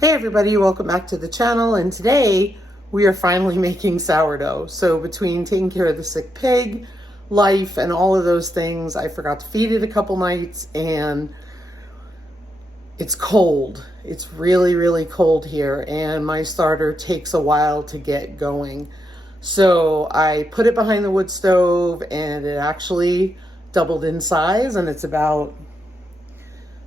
Hey everybody, welcome back to the channel, and today we are finally making sourdough. So between taking care of the sick pig, life, and all of those things, I forgot to feed it a couple nights, and it's cold. It's really, really cold here, and my starter takes a while to get going. So I put it behind the wood stove, and it actually doubled in size, and it's about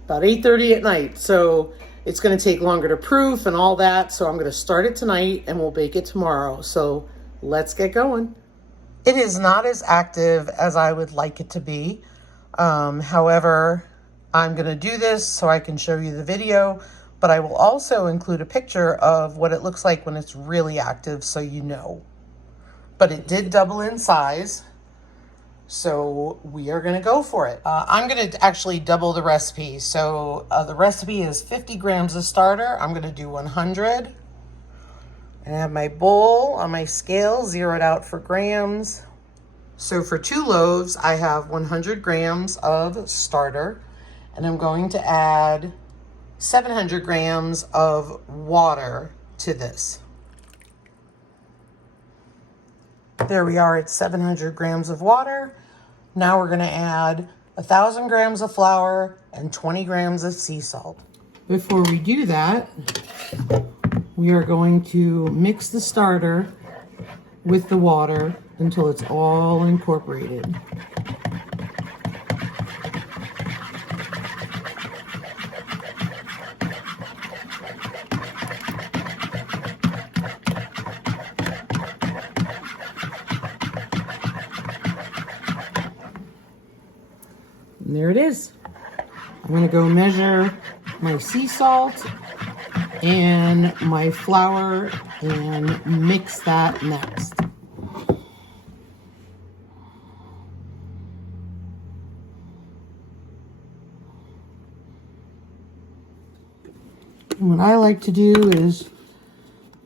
8:30 at night. So it's going to take longer to proof and all that. So I'm going to start it tonight and we'll bake it tomorrow. So let's get going. It is not as active as I would like it to be. However, I'm going to do this so I can show you the video, but I will also include a picture of what it looks like when it's really active so you know. But it did double in size. So we are going to go for it. I'm going to actually double the recipe. So the recipe is 50 grams of starter. I'm going to do 100. And I have my bowl on my scale zeroed out for grams. So for 2 loaves, I have 100 grams of starter. And I'm going to add 700 grams of water to this. There we are at 700 grams of water. Now we're going to add 1,000 grams of flour and 20 grams of sea salt. Before we do that, we are going to mix the starter with the water until it's all incorporated. And there it is. I'm going to go measure my sea salt and my flour and mix that next. And what I like to do is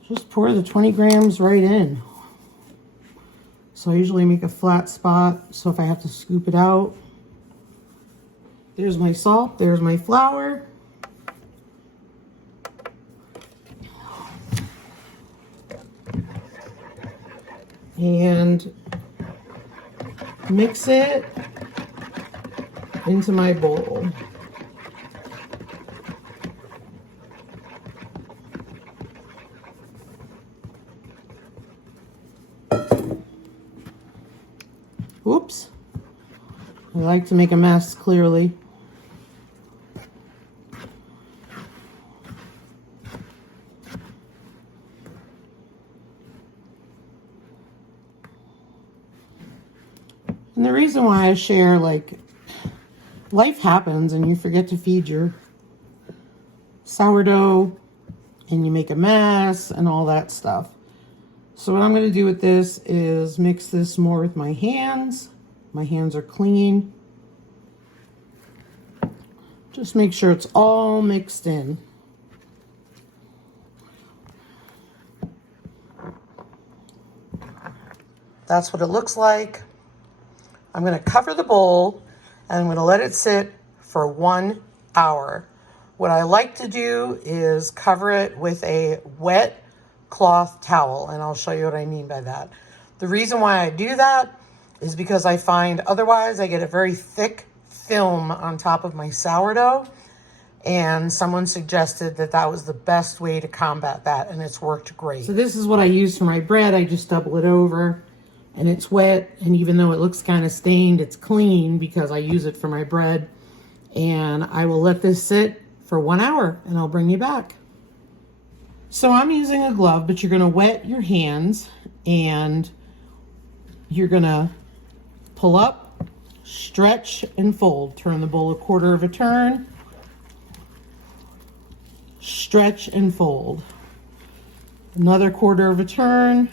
just pour the 20 grams right in. So I usually make a flat spot, so if I have to scoop it out. There's my salt, there's my flour. And mix it into my bowl. Oops. I like to make a mess, clearly. And the reason why I share, like, life happens and you forget to feed your sourdough and you make a mess and all that stuff. So what I'm going to do with this is mix this more with my hands. My hands are clean. Just make sure it's all mixed in. That's what it looks like. I'm going to cover the bowl and I'm going to let it sit for 1 hour. What I like to do is cover it with a wet cloth towel, and I'll show you what I mean by that. The reason why I do that is because I find otherwise I get a very thick film on top of my sourdough, and someone suggested that that was the best way to combat that, and it's worked great. So this is what I use for my bread. I just double it over. And it's wet, and even though it looks kind of stained, it's clean because I use it for my bread. And I will let this sit for 1 hour, and I'll bring you back. So I'm using a glove, but you're going to wet your hands, and you're going to pull up, stretch, and fold. Turn the bowl a quarter of a turn. Stretch and fold. Another quarter of a turn.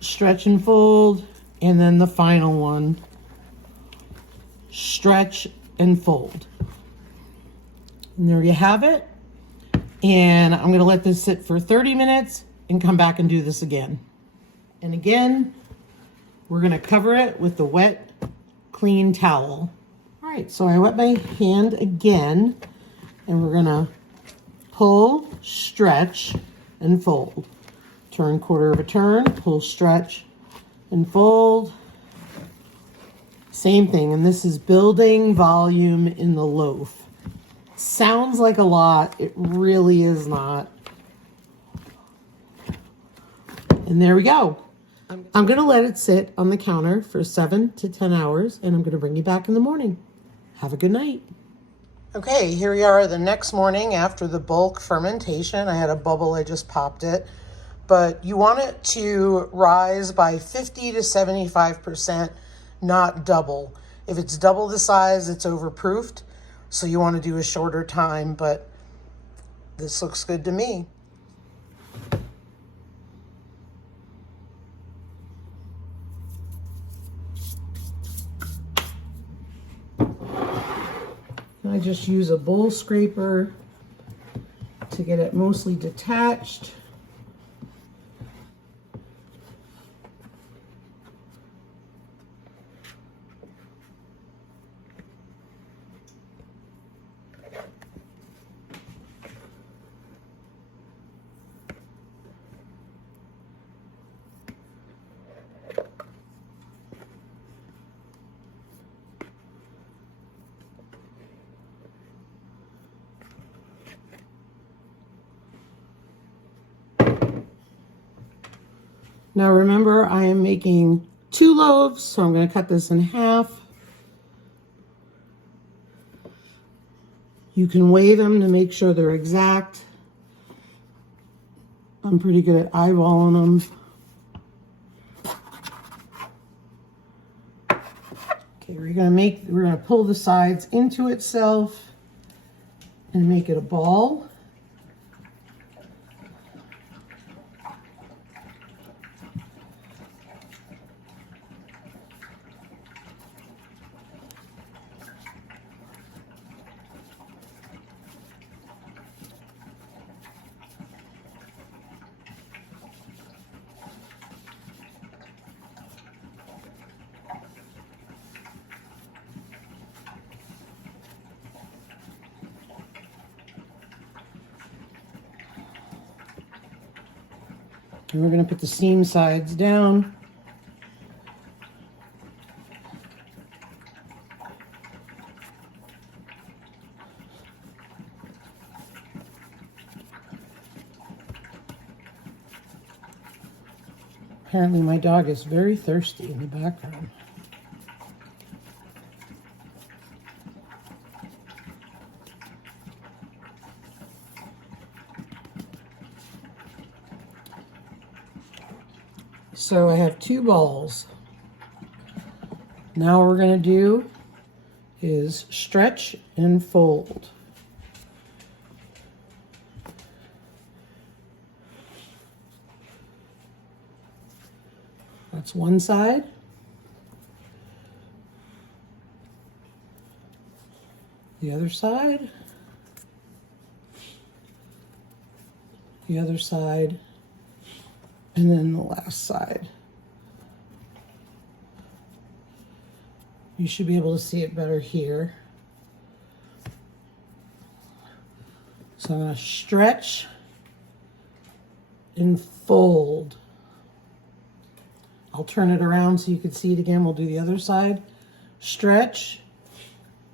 Stretch and fold, and then the final one, stretch and fold. And there you have it. And I'm going to let this sit for 30 minutes and come back and do this again. And again, we're going to cover it with the wet, clean towel. All right, so I wet my hand again, and we're going to pull, stretch, and fold. Turn quarter of a turn, pull, stretch, and fold. Same thing, and this is building volume in the loaf. Sounds like a lot, it really is not. And there we go. I'm gonna let it sit on the counter for 7 to 10 hours, and I'm gonna bring you back in the morning. Have a good night. Okay, here we are the next morning after the bulk fermentation. I had a bubble, I just popped it. But you want it to rise by 50 to 75%, not double. If it's double the size, it's overproofed. So you want to do a shorter time, but this looks good to me. I just use a bowl scraper to get it mostly detached. Now remember, I am making 2 loaves, so I'm going to cut this in half. You can weigh them to make sure they're exact. I'm pretty good at eyeballing them. Okay, we're gonna pull the sides into itself and make it a ball. And we're going to put the seam sides down. Apparently my dog is very thirsty in the background. So I have 2 balls. Now what we're going to do is stretch and fold. That's one side. The other side. The other side. And then the last side. You should be able to see it better here. So I'm going to stretch and fold. I'll turn it around so you can see it again. We'll do the other side. Stretch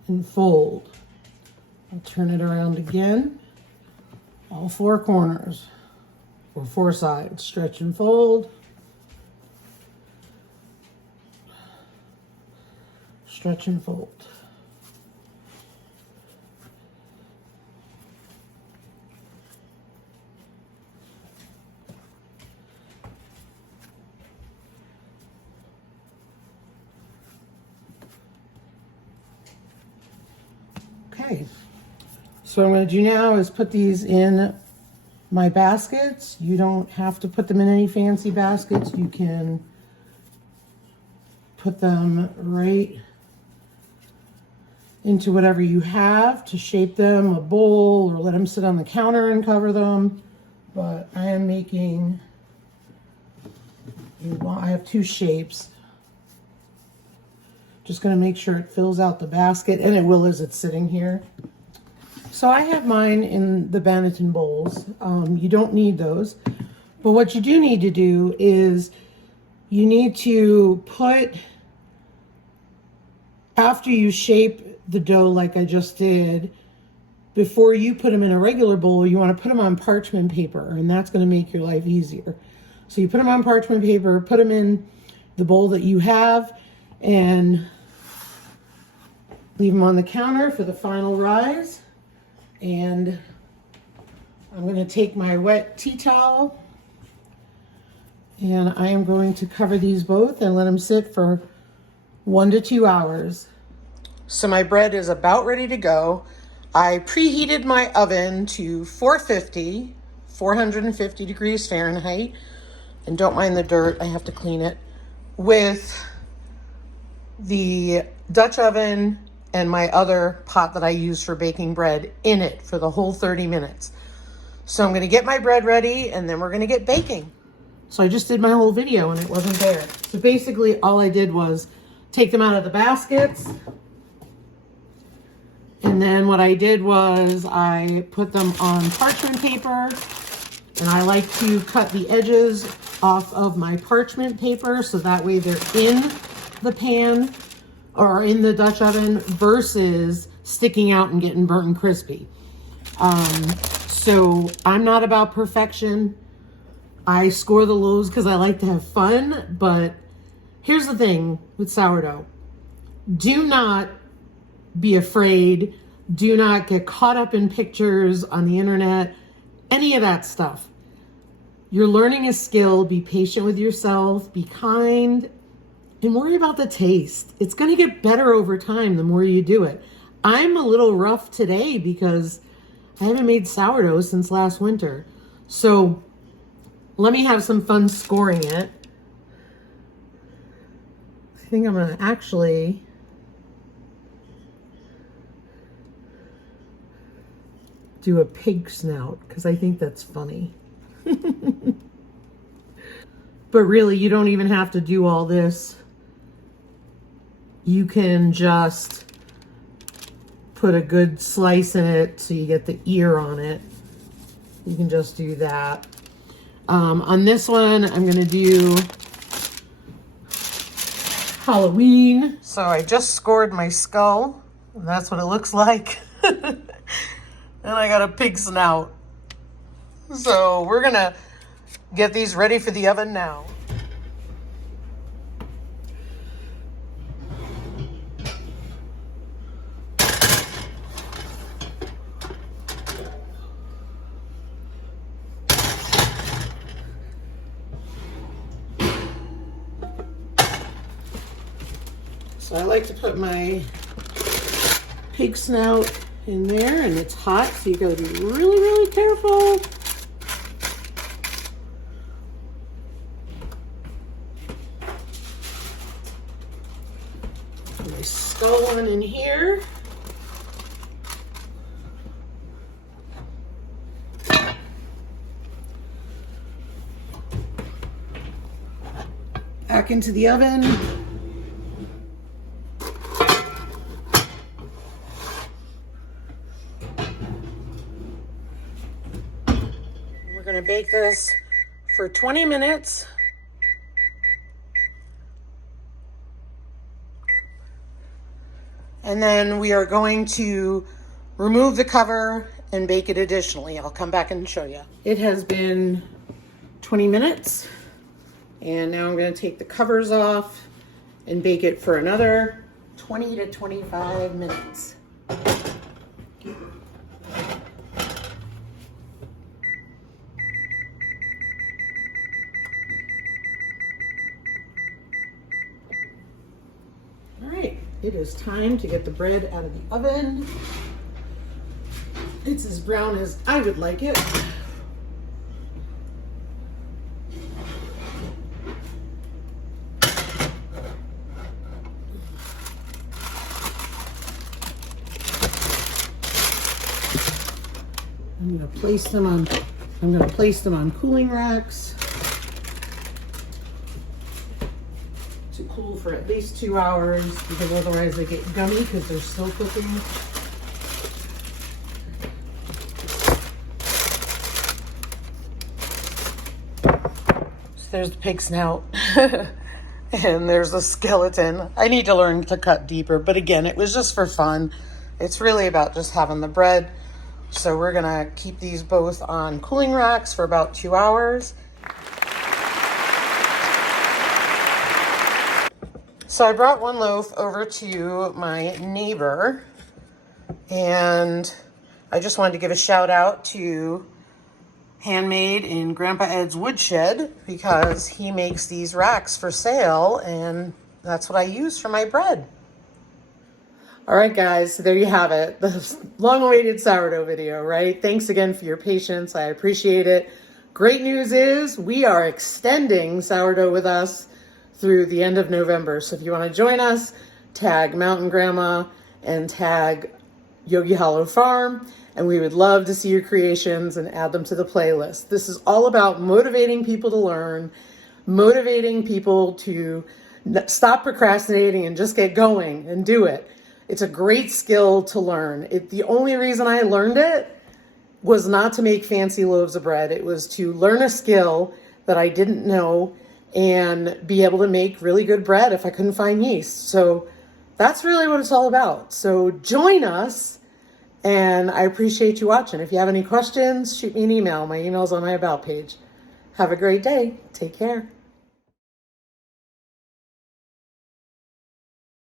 and fold. I'll turn it around again. All 4 corners. Or 4 sides. Stretch and fold. Stretch and fold. Okay. So what I'm going to do now is put these in my baskets. You don't have to put them in any fancy baskets. You can put them right into whatever you have to shape them, a bowl, or let them sit on the counter and cover them. But I am making, I have 2 shapes. Just going to make sure it fills out the basket, and it will as it's sitting here. So I have mine in the Banneton bowls. You don't need those. But what you do need to do is you need to put, after you shape the dough like I just did, before you put them in a regular bowl, you want to put them on parchment paper, and that's going to make your life easier. So you put them on parchment paper, put them in the bowl that you have, and leave them on the counter for the final rise. And I'm going to take my wet tea towel, and I am going to cover these both and let them sit for 1 to 2 hours. So my bread is about ready to go. I preheated my oven to 450 degrees Fahrenheit. And don't mind the dirt, I have to clean it. With the Dutch oven and my other pot that I use for baking bread in it for the whole 30 minutes. So I'm gonna get my bread ready and then we're gonna get baking. So I just did my whole video and it wasn't there. So basically all I did was take them out of the baskets. And then what I did was I put them on parchment paper, and I like to cut the edges off of my parchment paper so that way they're in the pan or in the Dutch oven versus sticking out and getting burnt and crispy. So I'm not about perfection. I score the loaves because I like to have fun, but here's the thing with sourdough. Do not be afraid. Do not get caught up in pictures on the internet, any of that stuff. You're learning a skill. Be patient with yourself, be kind, and worry about the taste. It's going to get better over time the more you do it. I'm a little rough today because I haven't made sourdough since last winter. So let me have some fun scoring it. I think I'm going to actually do a pig snout because I think that's funny. But really, you don't even have to do all this. You can just put a good slice in it so you get the ear on it. You can just do that. On this one, I'm going to do Halloween. So I just scored my skull, and that's what it looks like. And I got a pig snout. So we're gonna get these ready for the oven now. So I like to put my pig snout in there, and it's hot, so you gotta be really, really careful. Put my skull one in here. Back into the oven. We're going to bake this for 20 minutes. And then we are going to remove the cover and bake it additionally. I'll come back and show you. It has been 20 minutes. And now I'm going to take the covers off and bake it for another 20 to 25 minutes. It is time to get the bread out of the oven. It's as brown as I would like it. I'm going to place them on cooling racks to cool for at least 2 hours, because otherwise they get gummy because they're still cooking. There's the pig snout. And there's a skeleton. I need to learn to cut deeper, but again, it was just for fun. It's really about just having the bread. So we're gonna keep these both on cooling racks for about 2 hours. So I brought one loaf over to my neighbor, and I just wanted to give a shout out to Handmade in Grandpa Ed's woodshed, because he makes these racks for sale, and that's what I use for my bread. All right, guys, so there you have it. The long-awaited sourdough video, right? Thanks again for your patience. I appreciate it. Great news is we are extending sourdough with us through the end of November. So if you want to join us, tag Mountain Grandma and tag Yogi Hollow Farm, and we would love to see your creations and add them to the playlist. This is all about motivating people to learn, motivating people to stop procrastinating and just get going and do it. It's a great skill to learn. The only reason I learned it was not to make fancy loaves of bread. It was to learn a skill that I didn't know and be able to make really good bread if I couldn't find yeast. So that's really what it's all about. So join us. And I appreciate you watching. If you have any questions, shoot me an email. My email's on my About page. Have a great day. Take care.